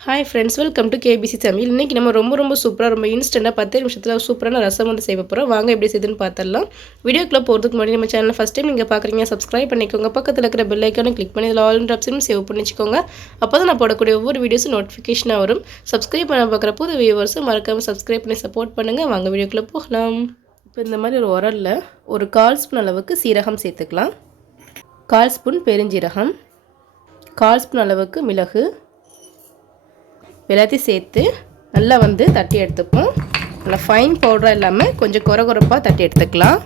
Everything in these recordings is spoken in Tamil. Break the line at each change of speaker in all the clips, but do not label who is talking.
Hi friends welcome to KBC Tamil இன்றைக்கி நம்ம ரொம்ப ரொம்ப சூப்பராக ரொம்ப இன்ஸ்டண்ட்டாக பத்து நிமிஷத்தில் சூப்பரான ரசம் வந்து செய்ய போகிறோம் வாங்க எப்படி செய்யுதுன்னு பார்த்துடலாம் வீடியோக்குள்ளே போகிறதுக்கு முன்னாடி நம்ம சேனல் ஃபஸ்ட் டைம் நீங்கள் பார்க்குறீங்க சப்ஸ்கிரைப் பண்ணிக்கோங்க. பக்கத்தில் இருக்கிற பெல் ஐக்கானை கிளிக் பண்ணி இதில் ஆல் ஆப்ஷனும் சேவ் பண்ணி வச்சுக்கோங்க. அப்போ தான் நான் போடக்கூடிய ஒவ்வொரு வீடியோஸும் நோட்டிஃபிகேஷனாக வரும். சப்ஸ்கிரைப் பண்ண பார்க்குற புது வியூவர்ஸும் மறக்காமல் சப்ஸ்கிரைப் பண்ணி சப்போர்ட் பண்ணுங்கள் வாங்க வீடியோக்குள்ளே போகலாம். இப்போ இந்த மாதிரி ஒரு உரலில் ஒரு கால் ஸ்பூன் அளவுக்கு சீரகம் சேர்த்துக்கலாம். கால் ஸ்பூன் பெருஞ்சீரகம். கால் ஸ்பூன் அளவுக்கு மிளகு. எல்லாத்தையும் சேர்த்து நல்லா வந்து தட்டி எடுத்துப்போம். நல்லா ஃபைன் பவுடராக இல்லாமல் கொஞ்சம் குறை குறைப்பாக தட்டி எடுத்துக்கலாம்.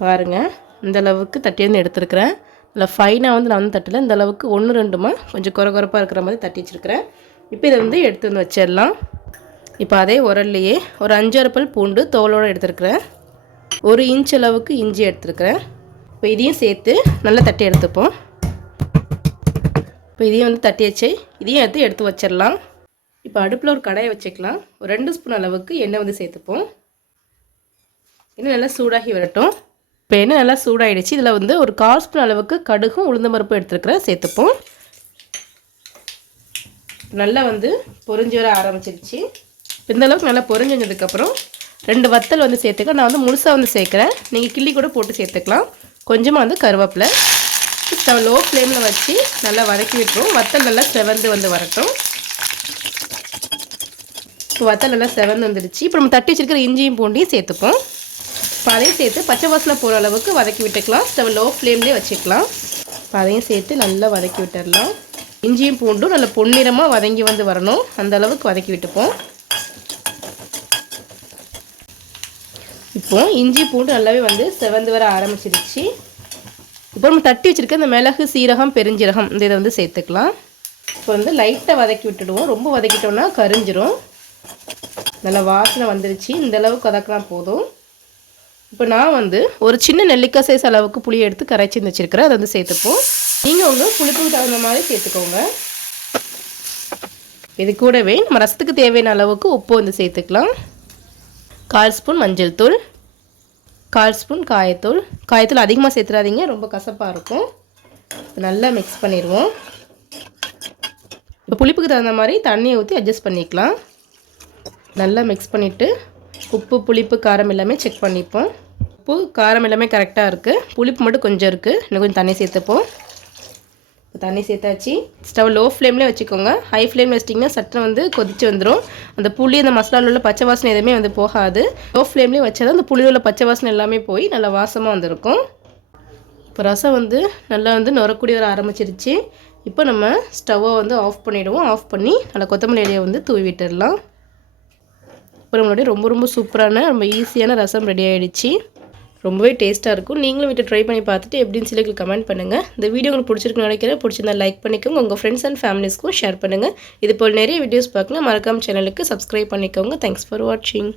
பாருங்கள் இந்த அளவுக்கு தட்டி வந்து எடுத்துருக்குறேன். நல்லா ஃபைனாக வந்து நான் வந்து தட்டல. இந்த அளவுக்கு ஒன்று ரெண்டுமா கொஞ்சம் குறை குறைப்பாக இருக்கிற மாதிரி தட்டி வச்சுருக்கிறேன். இப்போ இதை வந்து எடுத்து வந்து வச்சிடலாம். இப்போ அதே உரல்லையே ஒரு அஞ்சாறு பல் பூண்டு தோலோடு எடுத்துருக்குறேன். ஒரு இன்ச் அளவுக்கு இஞ்சி எடுத்துருக்குறேன். இப்போ இதையும் சேர்த்து நல்லா தட்டி எடுத்துப்போம். இப்போ இதையும் வந்து தட்டி வச்சு இதையும் எடுத்து எடுத்து வச்சிடலாம். இப்போ அடுப்பில் ஒரு கடாயை வச்சுக்கலாம். ஒரு ரெண்டு ஸ்பூன் அளவுக்கு எண்ணெய் வந்து சேர்த்துப்போம். இன்னும் நல்லா சூடாகி வரட்டும். இப்போ எண்ணெய் நல்லா சூடாகிடுச்சு இதில் வந்து ஒரு கால் ஸ்பூன் அளவுக்கு கடுகும் உளுந்த பருப்பும் எடுத்துருக்கிறேன் சேர்த்துப்போம். நல்லா வந்து பொறிஞ்சு வர ஆரம்பிச்சிருச்சு. இந்த அளவுக்கு நல்லா பொறிஞ்சு வந்ததுக்கப்புறம் ரெண்டு வத்தல் வந்து சேர்த்துக்கலாம். நான் வந்து முழுசாக வந்து சேர்க்குறேன் நீங்கள் கிள்ளி கூட போட்டு சேர்த்துக்கலாம். கொஞ்சமாக வந்து கருவேப்பிலை. ஸ்டவ் லோ ஃப்ளேமில் வச்சு நல்லா வதக்கி விட்டுருவோம் வத்தல் நல்லா செவந்து வந்து வரட்டும். இப்போ வத்தல் நல்லா செவந்து வந்துடுச்சு. இப்போ நம்ம தட்டி வச்சிருக்கிற இஞ்சியும் பூண்டியும் சேர்த்துப்போம். இப்போ அதையும் சேர்த்து பச்சை வாசனை போகிற அளவுக்கு வதக்கி விட்டுக்கலாம். ஸ்டவ் லோ ஃப்ளேம்லேயே வச்சுக்கலாம். இப்போ அதையும் சேர்த்து நல்லா வதக்கி விட்டுடலாம். இஞ்சியும் பூண்டும் நல்லா பொன்னிறமாக வதங்கி வந்து வரணும். அந்த அளவுக்கு வதக்கி விட்டுப்போம். இப்போ இஞ்சி பூண்டு நல்லாவே வந்து செவந்து வர ஆரம்பிச்சிருச்சு. இப்போ நம்ம தட்டி வச்சுருக்க இந்த மிளகு சீரகம் பெருஞ்சீரகம் இந்த இதை வந்து சேர்த்துக்கலாம். இப்போ வந்து லைட்டாக வதக்கி விட்டுடுவோம். ரொம்ப வதக்கிட்டோம்னா கரிஞ்சிரும். நல்லா வாசனை வந்துருச்சு. இந்த அளவுக்கு வதக்கினா போதும். இப்போ நான் வந்து ஒரு சின்ன நெல்லிக்காய் சைஸ் அளவுக்கு புளியை எடுத்து கரைச்சி வச்சுருக்கிறேன். அதை வந்து சேர்த்துப்போம். நீங்கள் உங்கள் புளிப்புக்கு தகுந்த மாதிரி சேர்த்துக்கோங்க. இது கூடவே நம்ம ரசத்துக்கு தேவையான அளவுக்கு உப்பு வந்து சேர்த்துக்கலாம். கால் ஸ்பூன் மஞ்சள் தூள். கால் ஸ்பூன் காயத்தூள். காயத்தூள் அதிகமாக சேர்த்துறாதீங்க ரொம்ப கசப்பாக இருக்கும். நல்லா மிக்ஸ் பண்ணிடுவோம். இப்போ புளிப்புக்கு தகுந்த மாதிரி தண்ணியை ஊற்றி அட்ஜஸ்ட் பண்ணிக்கலாம். நல்லா மிக்ஸ் பண்ணிவிட்டு உப்பு புளிப்பு காரம் எல்லாமே செக் பண்ணிப்போம். உப்பு காரம் எல்லாமே கரெக்டாக இருக்குது புளிப்பு மட்டும் கொஞ்சம் இருக்குது இன்னும் கொஞ்சம் தண்ணி சேர்த்துப்போம். தண்ணி சேர்த்தாச்சு. ஸ்டவ் லோ ஃப்ளேம்லேயே வச்சுக்கோங்க. ஹை ஃப்ளேம் வச்சிட்டிங்கன்னா சட்டம் வந்து கொதிச்சு வந்துடும் அந்த புளி அந்த மசாலாவில் உள்ள பச்சை வாசனை எதுவுமே வந்து போகாது. லோ ஃப்ளேம்லேயே வச்சாதான் அந்த புளியில் உள்ள பச்சை வாசனை எல்லாமே போய் நல்லா வாசமாக வந்திருக்கும். இப்போ ரசம் வந்து நல்லா வந்து நுரக்கூடிய வர ஆரம்பிச்சிருச்சு. இப்போ நம்ம ஸ்டவ்வை வந்து ஆஃப் பண்ணிவிடுவோம் ஆஃப் பண்ணி நல்லா கொத்தமல்லி இலையை வந்து தூவி விட்டுடலாம். இப்போ நம்மளுடைய ரொம்ப ரொம்ப சூப்பரான ரொம்ப ஈஸியான ரசம் ரெடி ஆகிடுச்சு ரொம்பவே டேஸ்ட்டாக இருக்கும். நீங்களும் வீட்டை ட்ரை பண்ணி பார்த்துட்டு எப்படின்னு சொல்லி கமெண்ட் பண்ணுங்கள் இந்த வீடியோ உங்களுக்கு பிடிச்சிருக்குன்னு நினைக்கிறேன். பிடிச்சிருந்தா லைக் பண்ணிக்கோங்க. உங்கள் ஃப்ரெண்ட்ஸ் அண்ட் ஃபேமிலிஸ்க்கும் ஷேர் பண்ணுங்கள் இது போல் நிறைய வீடியோஸ் பார்க்கணும் மறக்காம சேனலுக்கு சப்ஸ்கிரைப் பண்ணிக்கோங்க. தேங்க்ஸ் ஃபார் வாட்சிங்